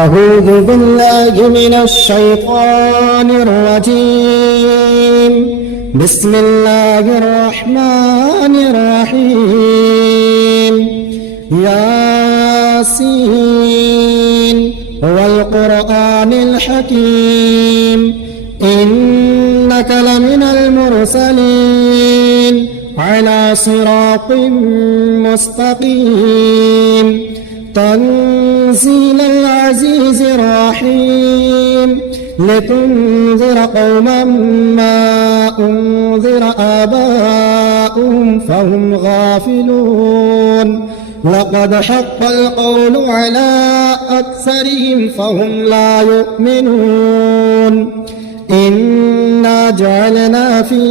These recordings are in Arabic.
أعوذ بالله من الشيطان الرجيم. بسم الله الرحمن الرحيم. ياسين والقرآن الحكيم إنك لمن المرسلين على صراط مستقيم تنزيل العزيز الرحيم لتنذر قوما ما أنذر آباؤهم فهم غافلون لقد حق القول على أكثرهم فهم لا يؤمنون إنا جعلنا في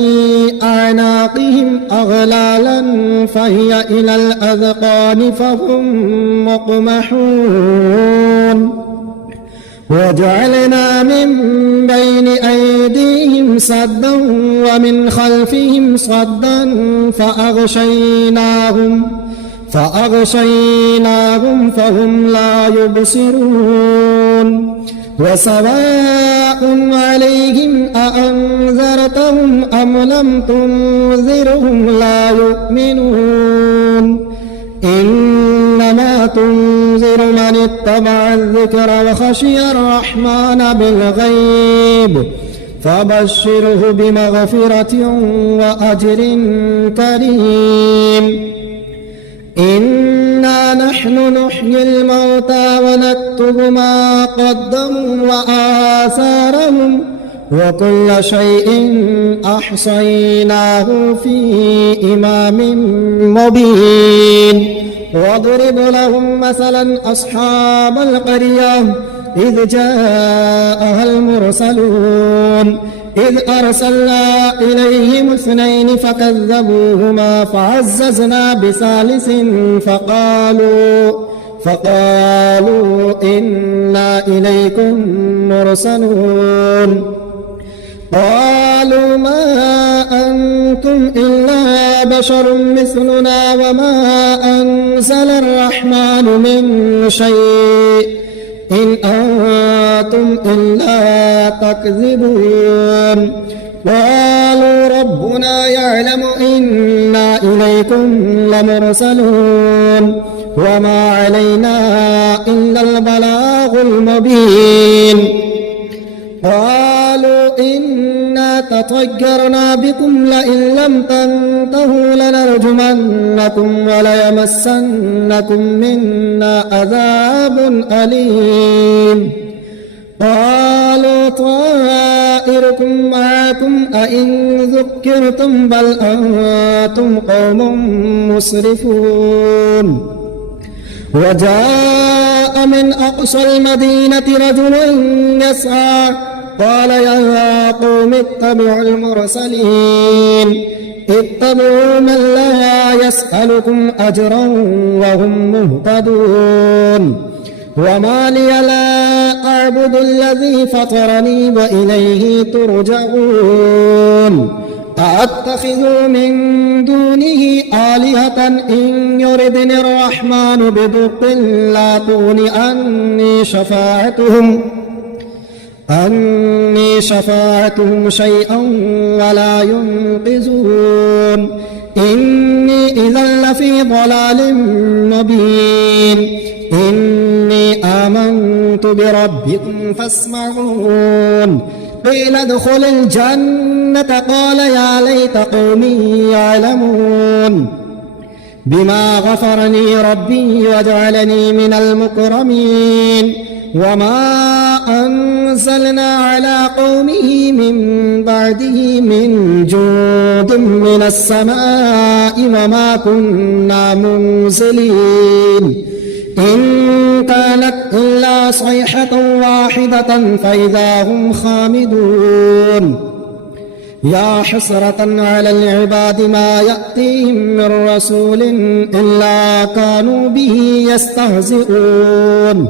أعناقهم أغلالا فهي إلى الأذقان فهم مقمحون وجعلنا من بين أيديهم سدا ومن خلفهم صدا فأغشيناهم فهم لا يبصرون وسواء عليهم أأنذرتهم أم لم تنذرهم لا يؤمنون إنما تنذر من اتبع الذكر وخشي الرحمن بالغيب فبشره بمغفرة وأجر كريم. إنا نحن نحيي الموتى ونكتب ما قدموا وآثارهم وكل شيء أحصيناه في إمام مبين. واضرب لهم مثلا أصحاب القرية إذ جاءها المرسلون إذ أرسلنا إليهم 2 فكذبوهما فعززنا بثالث فقالوا إنا إليكم مرسلون قالوا ما أنتم إلا بشر مثلنا وما أنزل الرحمن من شيء إن أنتم إلا تكذبون قالوا ربنا يعلم إنا إليكم لمرسلون وما علينا إلا البلاغ المبين. قالوا إنا تطيرنا بكم لئن لم تنتهوا لنرجمنكم وليمسنكم منا عذاب أليم. قالوا طائركم معكم أئن ذكرتم بل أنتم قوم مسرفون. وجاء من أقصى المدينة رجل يسعى قال يا قوم اتبعوا المرسلين اتبعوا من لا يسألكم أجرا وهم مهتدون. وما لي لا أعبد الذي فطرني وإليه ترجعون. أأتخذ من دونه آلهة إن يردني الرحمن بضر لا تغن عني شفاعتهم شيئا ولا ينقذون. إني إذا لفي ضلال مبين. إني آمنت بربكم فاسمعون. قيل ادخل الجنة قال يا ليت قومي يعلمون بما غفرني ربي وجعلني من المكرمين. وما أنزلنا على قومه من بعده من جود من السماء وما كنا منزلين إن كانت إلا صيحة واحدة فإذا هم خامدون. يا حسرة على العباد ما يأتيهم من رسول إلا كانوا به يستهزئون.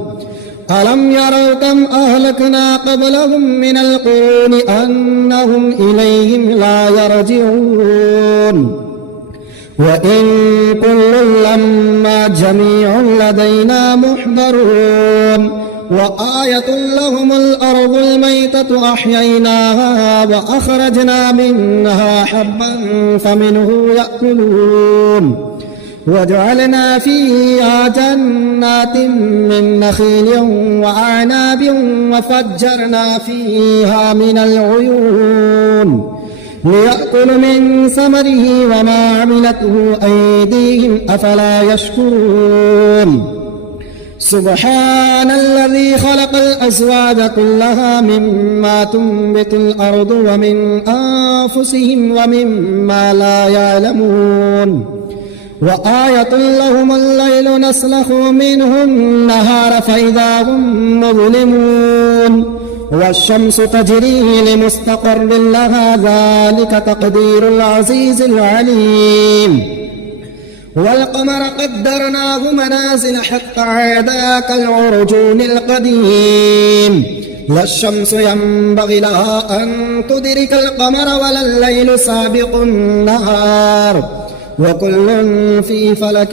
ألم يروا كم أهلكنا قبلهم من القرون أنهم إليهم لا يرجعون. وإن كل لما جميع لدينا محضرون وآية لهم الأرض الميتة أحييناها وأخرجنا منها حبا فمنه يأكلون وجعلنا فيها جنات من نخيل وأعناب وفجرنا فيها من العيون ليأكلوا من ثمره وما عملته أيديهم أفلا يشكرون سبحان الذي خلق الأزواج كلها مما تنبت الأرض ومن أنفسهم ومما لا يعلمون وآية لهم الليل نسلخ منه النهار فإذا هم مظلمون والشمس تجري لمستقر لها ذلك تقدير العزيز العليم والقمر قدرناه منازل حتى عاد كالعرجون القديم لا الشمس ينبغي لها أن تدرك القمر ولا الليل سابق النهار وكل في فلك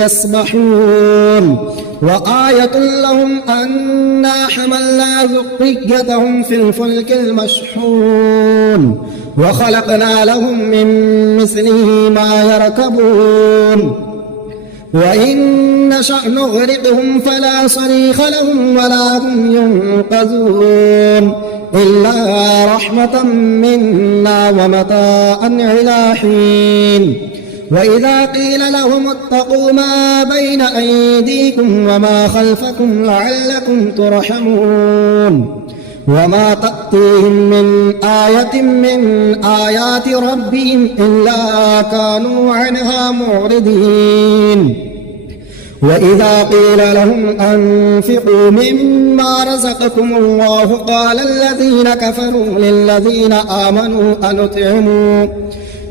يسبحون وآية لهم أنا حملنا ذريتهم في الفلك المشحون وخلقنا لهم من مثله ما يركبون وإن نشأ نغرقهم فلا صريخ لهم ولا هم ينقذون إلا رحمة منا ومتاعا إلى حين وإذا قيل لهم اتقوا ما بين أيديكم وما خلفكم لعلكم ترحمون وما تأتيهم من آية من آيات ربهم إلا كانوا عنها معرضين وإذا قيل لهم أنفقوا مما رزقكم الله قال الذين كفروا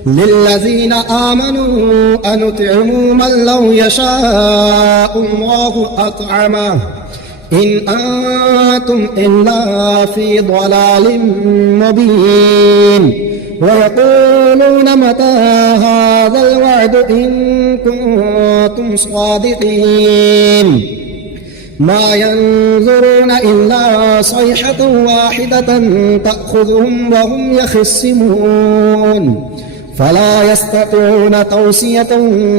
للذين آمنوا أنطعموا من لو يشاء الله أطعمه إن أنتم إلا في ضلال مبين ويقولون متى هذا الوعد إن كنتم صادقين ما ينظرون إلا صيحة واحدة تأخذهم وهم يخصمون فلا يستطيعون توصية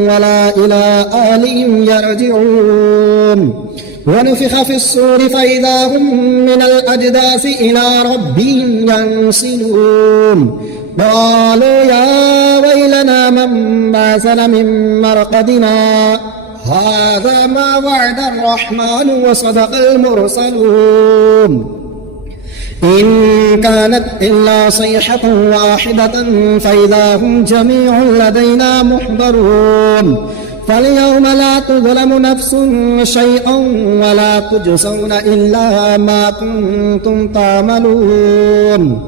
ولا إلى أهلهم يرجعون ونفخ في الصور فإذا هم من الأجداث إلى ربهم ينسلون قالوا يا ويلنا من بعثنا من مرقدنا هذا ما وعد الرحمن وصدق المرسلون إن كانت إلا صيحة واحدة فإذا هم جميع لدينا محضرون فاليوم لا تظلم نفس شيئا ولا تجزون إلا ما كنتم تعملون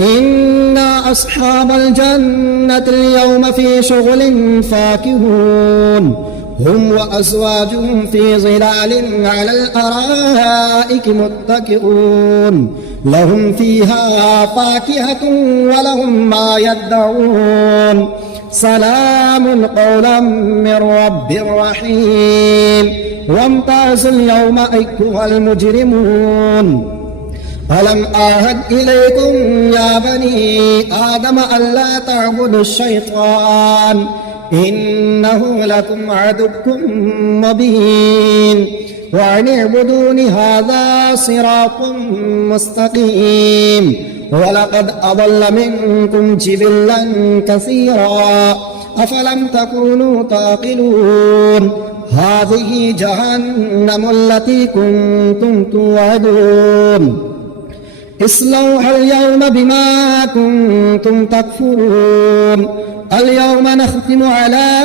إنا أصحاب الجنة اليوم في شغل فاكهون هم وأزواجهم في ظلال على الأرائك متكئون لهم فيها فاكهة ولهم ما يدعون سلام قولا من رب رحيم وامتازوا اليوم أيها المجرمون ألم أعهد إليكم يا بني آدم ألا تعبدوا الشيطان إنه لكم عدو مبين وأن اعبدون هذا صراط مستقيم ولقد أضل منكم جبلا كثيرا أفلم تكونوا تعقلون هذه جهنم التي كنتم توعدون اصلوها اليوم بما كنتم تكفرون اليوم نختم على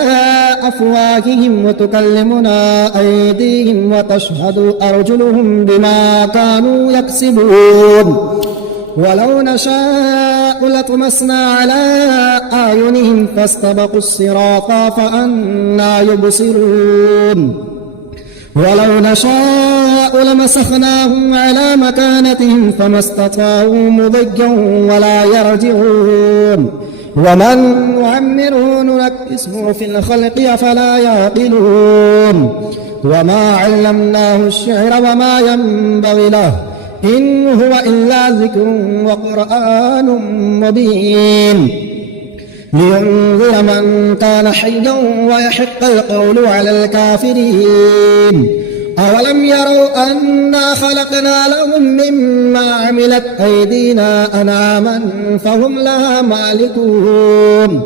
أفواههم وتكلمنا أيديهم وتشهد أرجلهم بما كانوا يكسبون ولو نشاء لطمسنا على أعينهم فاستبقوا الصراط فأنى يبصرون ولو نشاء لمسخناهم على مكانتهم فما استطاعوا مضيا ولا يرجعون ومن نعمره ننكسه في الخلق أفلا يعقلون وما علمناه الشعر وما ينبغي له إن هو إلا ذكر وقرآن مبين لينذر من كان حيا ويحق القول على الكافرين أولم يروا أنا خلقنا لهم مما عملت أيدينا أنعاما فهم لها مالكون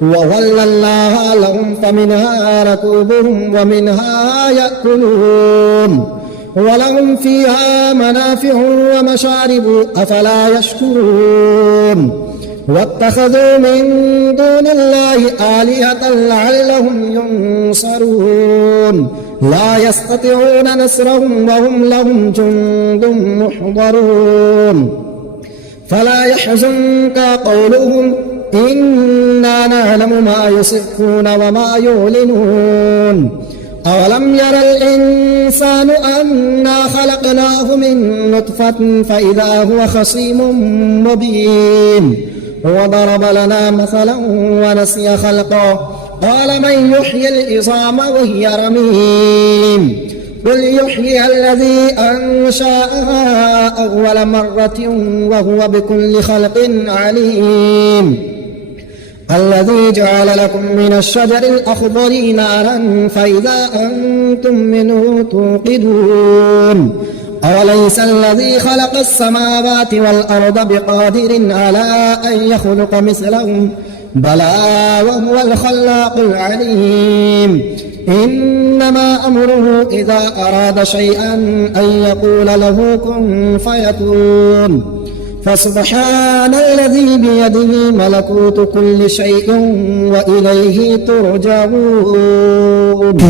وظللناها لهم فمنها ركوبهم ومنها يأكلون ولهم فيها منافع ومشارب أفلا يشكرون واتخذوا من دون الله آلهة لعلهم ينصرون لا يستطيعون نصرهم وهم لهم جند محضرون فلا يحزنك قولهم إنا نعلم ما يسرون وما يعلنون أولم ير الإنسان أنا خلقناه من نطفة فإذا هو خصيم مبين وضرب لنا مثلا ونسي خلقه قال من يحيي العظام وهي رميم قل يحييها الذي أنشأها أول مرة وهو بكل خلق عليم الذي جعل لكم من الشجر الأخضر نارا فإذا أنتم منه توقدون أوليس الذي خلق السماوات والأرض بقادر على أن يخلق مثلهم بلى وهو الخلاق العليم إنما أمره إذا أراد شيئا أن يقول له كن فيكون فسبحان الذي بيده ملكوت كل شيء وإليه ترجعون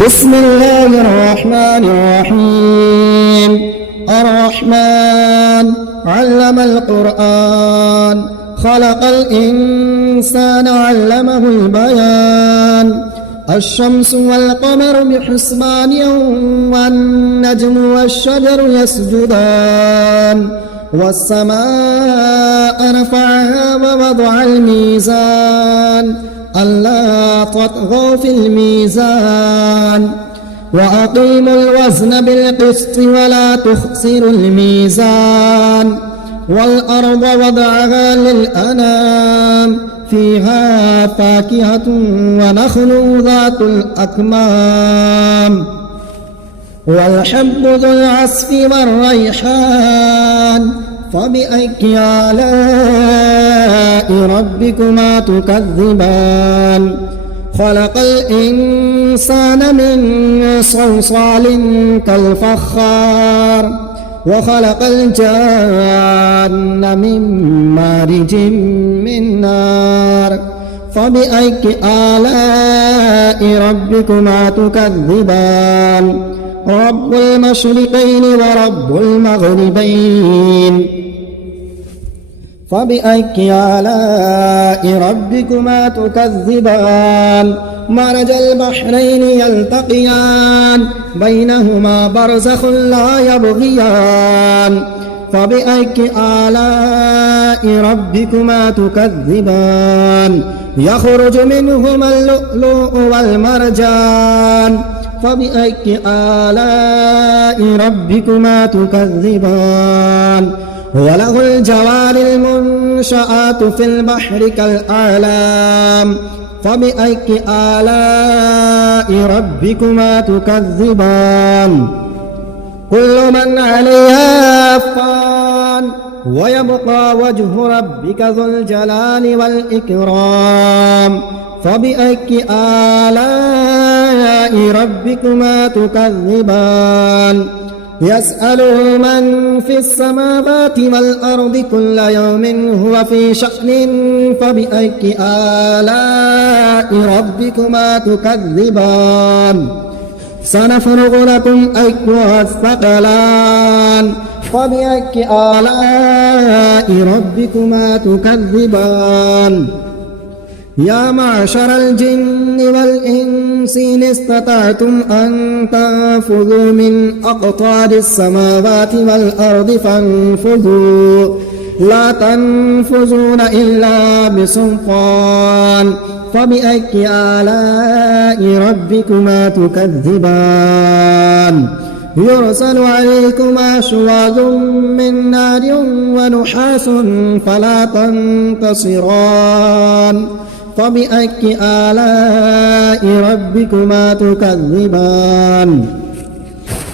بسم الله الرحمن الرحيم الرحمن علم القرآن خلق الإنسان علمه البيان الشمس والقمر بحسبان والنجم والشجر يسجدان والسماء رفعها ووضع الميزان ألا تطغوا في الميزان وأقيموا الوزن بالقسط ولا تخسروا الميزان والأرض وضعها للأنام فيها فاكهة ونخل ذات الأكمام والحب ذو العصف والريحان فبأي آلاء ربكما تكذبان خلق الإنسان من صلصال كالفخار وخلق الجان من مارج من نار فبأي آلاء ربكما تكذبان رب المشرقين ورب المغربين فبأي آلاء ربكما تكذبان مرج البحرين يلتقيان بينهما برزخ لا يبغيان فبأي آلاء ربكما تكذبان يخرج منهما اللؤلؤ والمرجان فبأي آلاء ربكما تكذبان وله الجوار المنشآت في البحر كالأعلام فبأي آلاء ربكما تكذبان كل من عليها فان ويبقى وجه ربك ذو الجلال والإكرام فبأي آلاء ربكما تكذبان يسأله من في السماوات والأرض كل يوم هو في شأن فبأي آلاء ربكما تكذبان سنفرغ لكم أيها الثقلان فبأي آلاء ربكما تكذبان يا معشر الجن والإنس إن استطعتم أن تنفذوا من أقطار السماوات والأرض فانفذوا لا تنفذون إلا بسلطان فبأي آلاء ربكما تكذبان يرسل عليكما شواظ من نار ونحاس فلا تنتصران فبأي آلاء ربكما تكذبان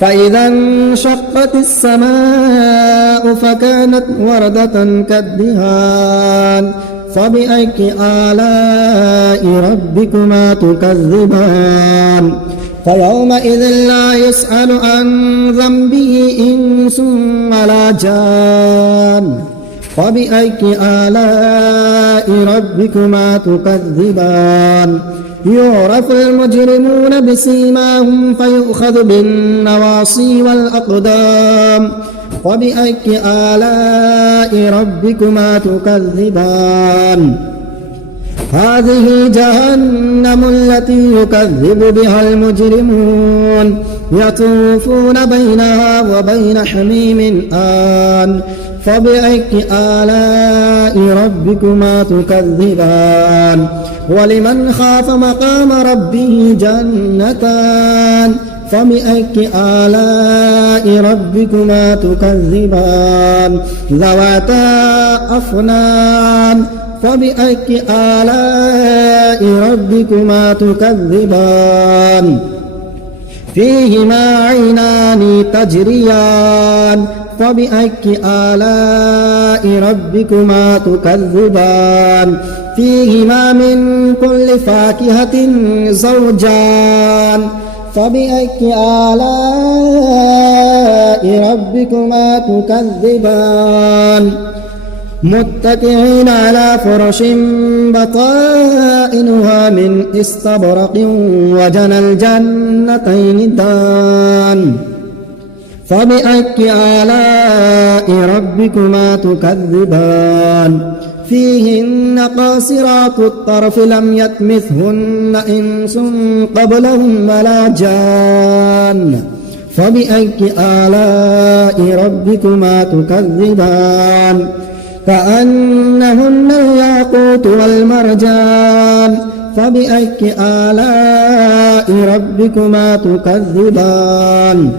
فإذا انشقت السماء فكانت وردة كالدهان فبأي آلاء ربكما تكذبان فيومئذ لا يسأل عن ذنبه إنس ولا جان فبأي آلاء ربكما تكذبان يعرف المجرمون بسيماهم فيؤخذ بالنواصي والأقدام فبأي آلاء ربكما تكذبان هذه جهنم التي يكذب بها المجرمون يطوفون بينها وبين حميم آن فبأي آلاء ربكما تكذبان ولمن خاف مقام ربه جنتان فبأي آلاء ربكما تكذبان ذواتا أفنان فبأي آلاء ربكما تكذبان فيهما عينان تجريان فبأي آلاء ربكما تكذبان فيهما من كل فاكهة زوجان فبأي آلاء ربكما تكذبان متكئين على فرش بطائنها من استبرق وجنى الجنتين دان فبأي آلاء ربكما تكذبان فيهن قاصرات الطرف لم يطمثهن إنس قبلهم ولا جان فبأي آلاء ربكما تكذبان كأنهن الياقوت والمرجان فبأي آلاء ربكما تكذبان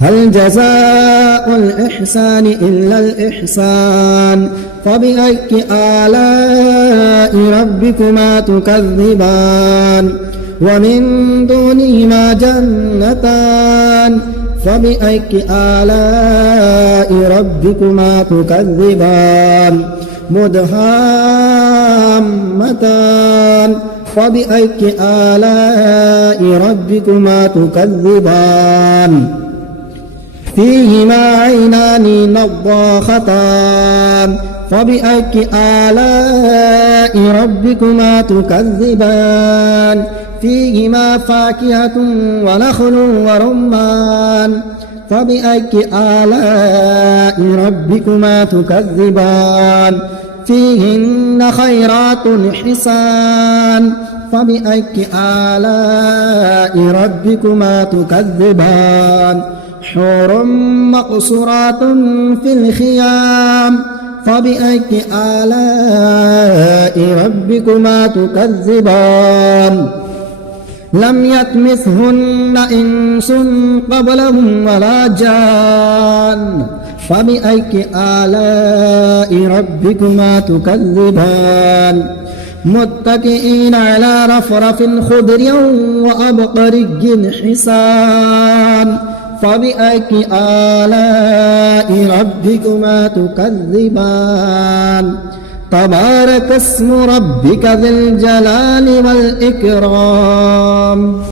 هل جزاء الإحسان إلا الإحسان فبأي آلاء ربكما تكذبان ومن دونهما جنتان فبأي آلاء ربكما تكذبان مدهامتان فبأي آلاء ربكما تكذبان فيهما عينان نضاختان فبأي آلاء ربكما تكذبان فيهما فاكهة ونخل ورمان فبأي آلاء ربكما تكذبان فيهن خيرات حسان فبأي آلاء ربكما تكذبان حور مقصورات في الخيام فبأي آلاء ربكما تكذبان لم يطمثهن إنس قبلهم ولا جان فبأي آلاء ربكما تكذبان متكئين على رفرف خضر وأبقري حسان فبأي آلاء ربكما تكذبان تبارك اسم ربك ذي الجلال والإكرام.